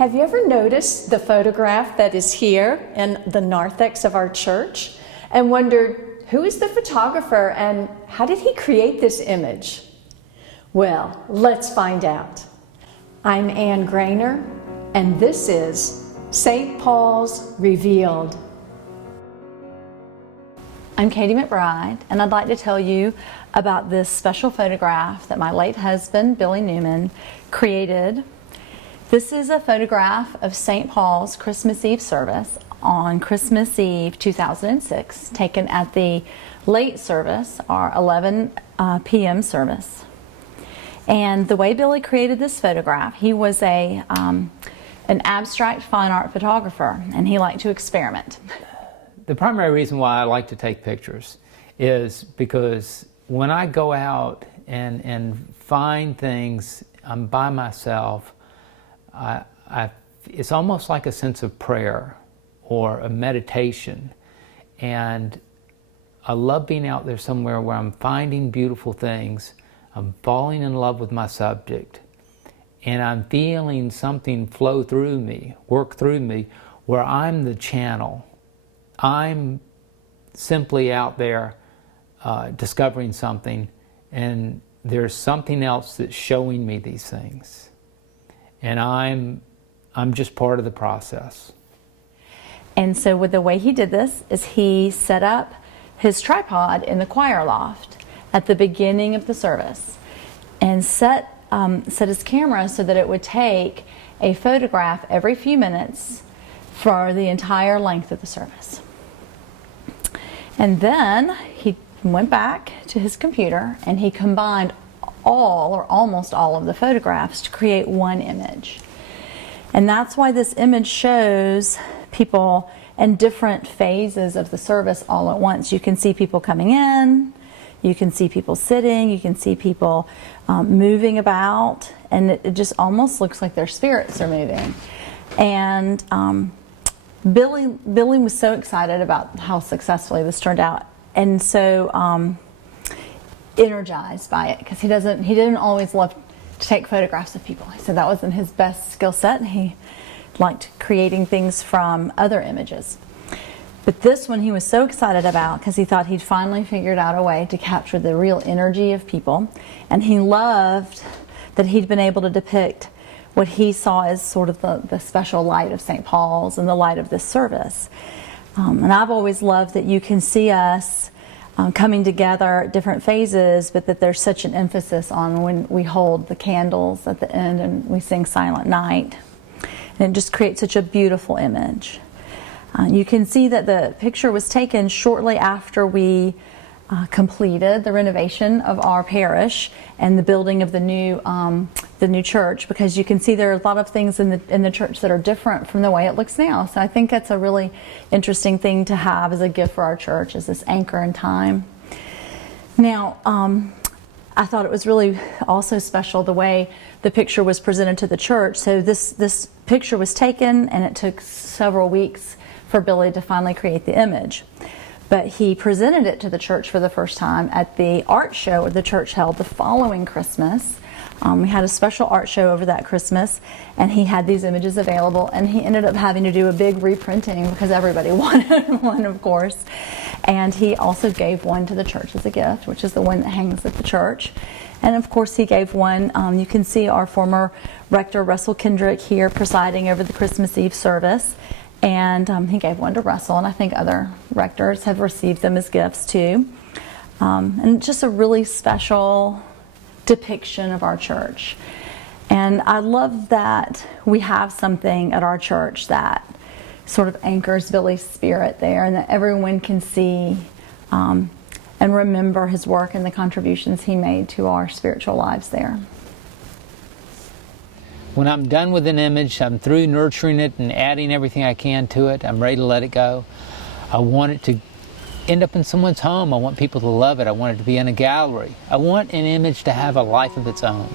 have you ever noticed the photograph that is here in the narthex of our church and wondered who is the photographer and how did he create this image? Well, let's find out. I'm Ann Grainer, and this is St. Paul's Revealed. I'm Katie McBride, and I'd like to tell you about this special photograph that my late husband, Billy Newman, created. This is a photograph of St. Paul's Christmas Eve service on Christmas Eve 2006, taken at the late service, our 11 p.m. service. And the way Billy created this photograph, he was an abstract fine art photographer, and he liked to experiment. The primary reason why I like to take pictures is because when I go out and find things, I'm by myself, it's almost like a sense of prayer or a meditation. And I love being out there somewhere where I'm finding beautiful things, I'm falling in love with my subject, and I'm feeling something flow through me, work through me, where I'm the channel. I'm simply out there discovering something, and there's something else that's showing me these things. And I'm just part of the process. And so with the way he did this is he set up his tripod in the choir loft at the beginning of the service and set his camera so that it would take a photograph every few minutes for the entire length of the service. And then he went back to his computer and he combined all or almost all of the photographs to create one image. And that's why this image shows people in different phases of the service all at once. You can see people coming in, you can see people sitting, you can see people moving about, and it just almost looks like their spirits are moving. And Billy was so excited about how successfully this turned out, and so energized by it, because he didn't always love to take photographs of people. He said that wasn't his best skill set. He liked creating things from other images. But this one he was so excited about because he thought he'd finally figured out a way to capture the real energy of people, and he loved that he'd been able to depict what he saw as sort of the special light of St. Paul's and the light of this service. And I've always loved that you can see us coming together at different phases, but that there's such an emphasis on when we hold the candles at the end and we sing Silent Night. And it just creates such a beautiful image. You can see that the picture was taken shortly after we completed the renovation of our parish and the building of the new church, because you can see there are a lot of things in the church that are different from the way it looks now. So I think that's a really interesting thing to have as a gift for our church, is this anchor in time. Now, I thought it was really also special the way the picture was presented to the church. So this picture was taken, and it took several weeks for Billy to finally create the image. But he presented it to the church for the first time at the art show the church held the following Christmas. We had a special art show over that Christmas, and he had these images available, and he ended up having to do a big reprinting because everybody wanted one, of course. And he also gave one to the church as a gift, which is the one that hangs at the church. And of course he gave one, you can see our former rector Russell Kendrick here presiding over the Christmas Eve service. And he gave one to Russell, and I think other rectors have received them as gifts too. And just a really special depiction of our church. And I love that we have something at our church that sort of anchors Billy's spirit there, and that everyone can see and remember his work and the contributions he made to our spiritual lives there. When I'm done with an image, I'm through nurturing it and adding everything I can to it, I'm ready to let it go. I want it to end up in someone's home. I want people to love it. I want it to be in a gallery. I want an image to have a life of its own.